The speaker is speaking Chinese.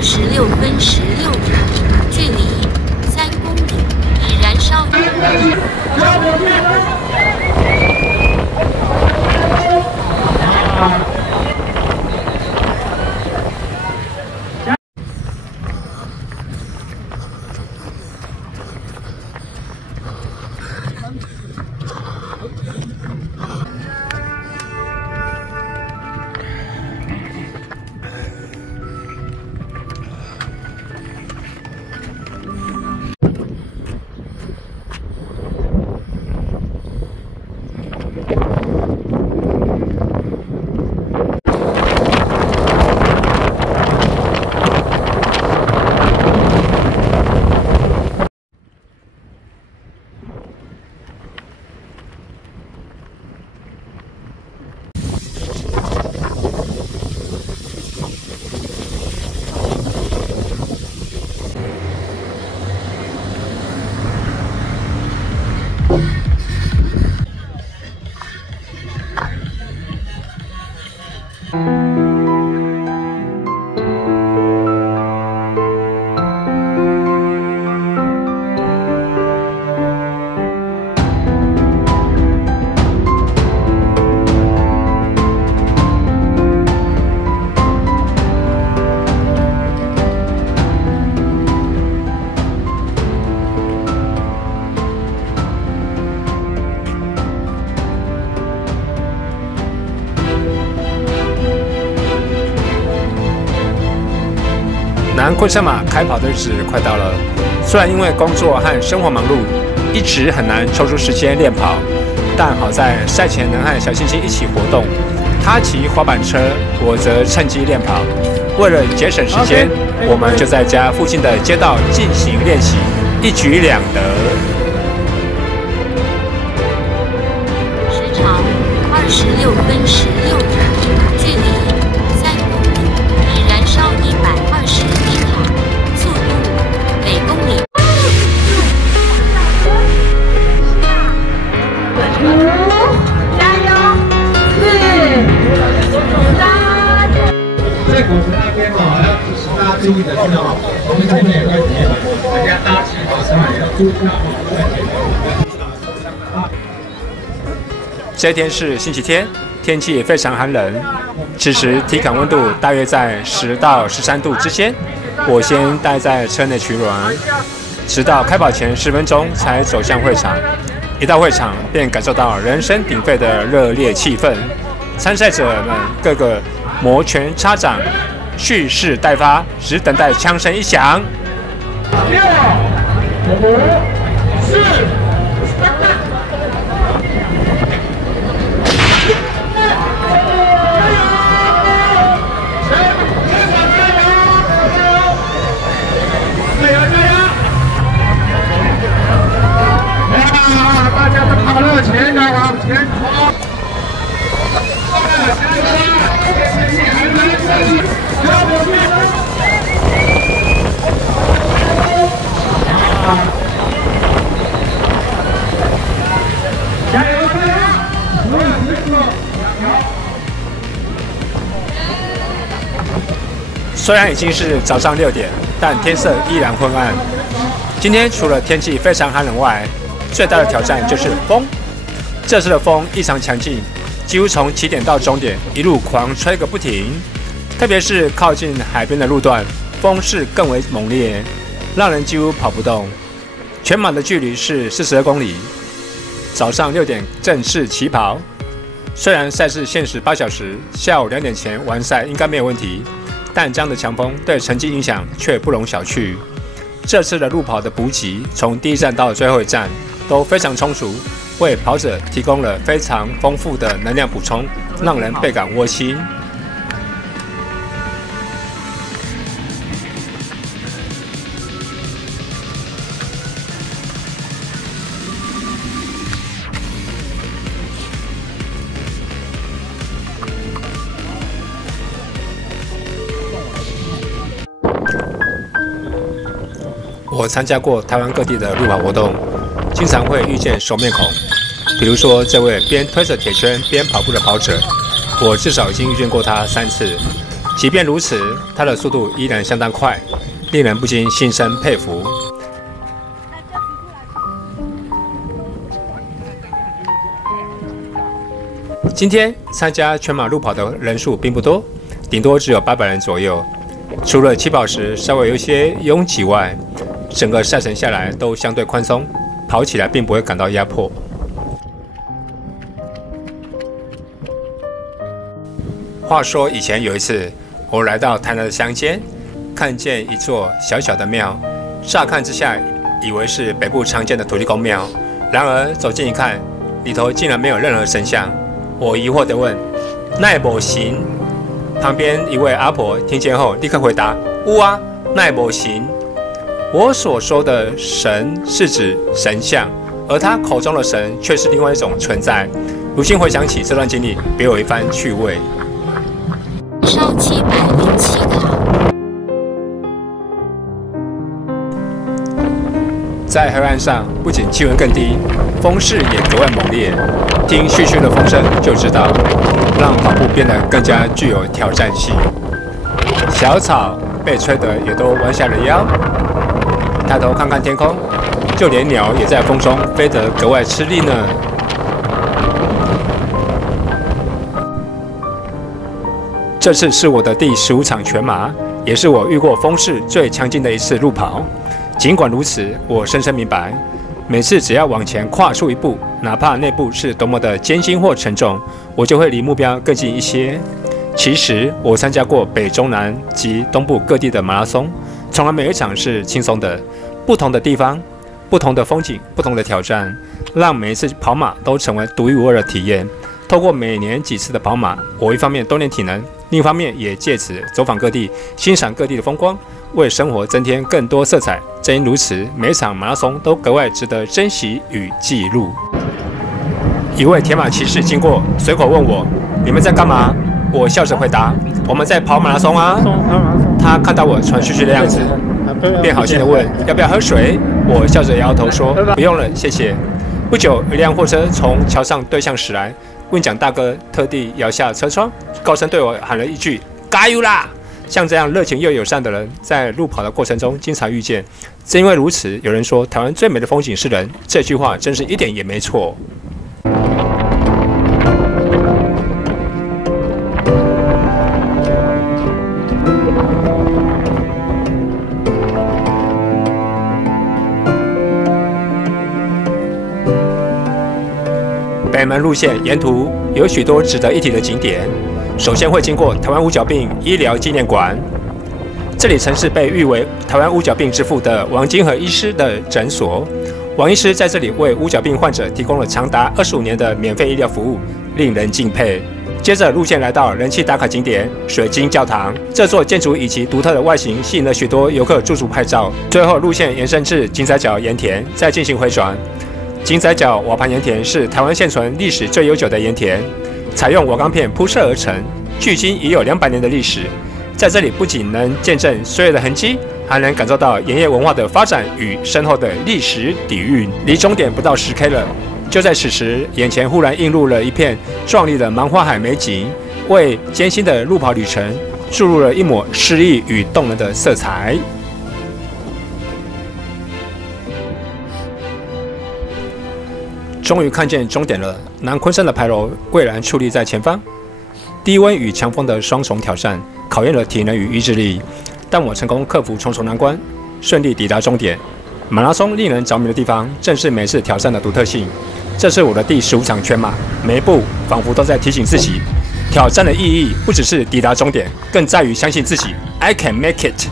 26分16秒，距离3公里，已燃烧。南昆山马开跑的日子快到了，虽然因为工作和生活忙碌，一直很难抽出时间练跑，但好在赛前能和小星星一起活动。他骑滑板车，我则趁机练跑。为了节省时间，我们就在家附近的街道进行练习，一举两得。时长26分16秒，距离3公里，已燃烧121秒，速度每公里。加油！4、3。在古城那边哦，要提醒大家注意的是哦，我们前面有个铁门，大家搭起跑车也要注意到哦。这天是星期天，天气非常寒冷，此时体感温度大约在10到13度之间。我先待在车内取暖，直到开跑前10分钟才走向会场。一到会场，便感受到人声鼎沸的热烈气氛，参赛者们个个摩拳擦掌，蓄势待发，只等待枪声一响。6、5、4。跑热情的往前冲！加油！虽然已经是早上6点，但天色依然昏暗。今天除了天气非常寒冷外，最大的挑战就是风。这次的风异常强劲，几乎从起点到终点一路狂吹个不停。特别是靠近海边的路段，风势更为猛烈，让人几乎跑不动。全马的距离是42公里。早上6点正式起跑。虽然赛事限时8小时，下午2点前完赛应该没有问题，但这样的强风对成绩影响却不容小觑。这次的路跑的补给，从第一站到最后一站都非常充足，为跑者提供了非常丰富的能量补充，让人倍感窝心。我参加过台湾各地的路跑活动，经常会遇见熟面孔，比如说这位边推着铁圈边跑步的跑者，我至少已经遇见过他3次。即便如此，他的速度依然相当快，令人不禁心生佩服。今天参加全马路跑的人数并不多，顶多只有800人左右。除了起跑时稍微有一些拥挤外，整个赛程下来都相对宽松，跑起来并不会感到压迫。话说以前有一次，我来到台南的乡间，看见一座小小的庙，乍看之下以为是北部常见的土地公庙，然而走近一看，里头竟然没有任何神像。我疑惑地问：“那不行？”旁边一位阿婆听见后，立刻回答：“有啊，那不行。”我所说的神是指神像，而他口中的神却是另外一种存在。如今回想起这段经历，别有一番趣味。烧707卡。在河岸上，不仅气温更低，风势也格外猛烈。听徐徐的风声就知道，让跑步变得更加具有挑战性。小草被吹得也都弯下了腰。抬头看看天空，就连鸟也在风中飞得格外吃力呢。这次是我的第15场全马，也是我遇过风势最强劲的一次路跑。尽管如此，我深深明白，每次只要往前跨出一步，哪怕那步是多么的艰辛或沉重，我就会离目标更近一些。其实，我参加过北中南及东部各地的马拉松，从来没有一场是轻松的。不同的地方、不同的风景、不同的挑战，让每一次跑马都成为独一无二的体验。透过每年几次的跑马，我一方面锻炼体能，另一方面也借此走访各地，欣赏各地的风光，为生活增添更多色彩。正因如此，每场马拉松都格外值得珍惜与记录。一位铁马骑士经过，随口问我：“你们在干嘛？”我笑着回答：“我们在跑马拉松啊。”他看到我喘吁吁的样子，便好心地问：“要不要喝水？”我笑着摇头说：“不用了，谢谢。”不久，一辆货车从桥上对向驶来，运奖大哥特地摇下车窗，高声对我喊了一句：“加油啦！”像这样热情又友善的人，在路跑的过程中经常遇见。正因为如此，有人说台湾最美的风景是人，这句话真是一点也没错。北门路线沿途有许多值得一提的景点。首先会经过台湾五角病医疗纪念馆，这里曾是被誉为台湾五角病之父的王金和医师的诊所。王医师在这里为五角病患者提供了长达25年的免费医疗服务，令人敬佩。接着路线来到人气打卡景点水晶教堂，这座建筑以其独特的外形吸引了许多游客驻足拍照。最后路线延伸至金仔角盐田，再进行回转。金仔角瓦盘盐田是台湾现存历史最悠久的盐田，采用瓦钢片铺设而成，距今已有200年的历史。在这里不仅能见证岁月的痕迹，还能感受到盐业文化的发展与深厚的历史底蕴。离终点不到10K 了，就在此时，眼前忽然映入了一片壮丽的芒花海美景，为艰辛的路跑旅程注入了一抹诗意与动人的色彩。终于看见终点了，南昆山的牌楼蔚然矗立在前方。低温与强风的双重挑战，考验了体能与意志力，但我成功克服重重难关，顺利抵达终点。马拉松令人着迷的地方，正是每次挑战的独特性。这是我的第15场全马，每一步仿佛都在提醒自己，挑战的意义不只是抵达终点，更在于相信自己 ，I can make it。